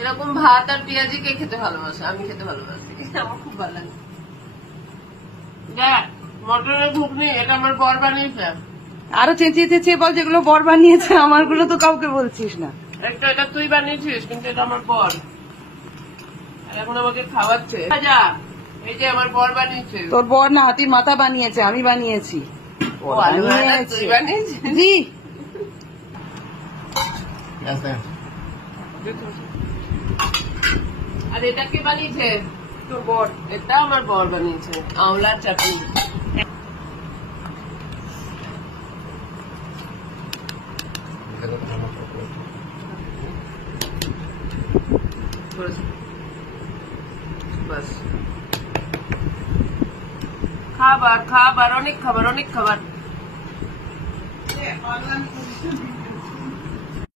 এরকম ভাত আর পেঁয়াজি কে খেতে ভালোবাসে? আমি খেতে ভালোবাসি, আমার খুব ভালো লাগে। দেখ মটরের ঘুগনি, এটা আমার বর বানিয়েছে। আরো চেঁচিয়ে চেঁচিয়ে বল যেগুলো বর বানিয়েছে, আমারগুলো তো কাউকে বলছিস না। একটা এটা তুই বানিয়েছিস, কিন্তু এটা আমার বর এখন আমাকে খাওয়াচ্ছে। যা, এই যে আমার বর বানিয়েছে। তোর বর না, হাতির মাথা বানিয়েছে, আমি বানিয়েছি। ও, আলু ভাজা তুই বানিয়েছিস? জি। আর এটা কে বানিয়েছে? তোর বর। এটা আমার বর বানিয়েছে, আওলা চাটনি। বাস, খাবার খাবার, অনেক খাবার, অনেক খাবার।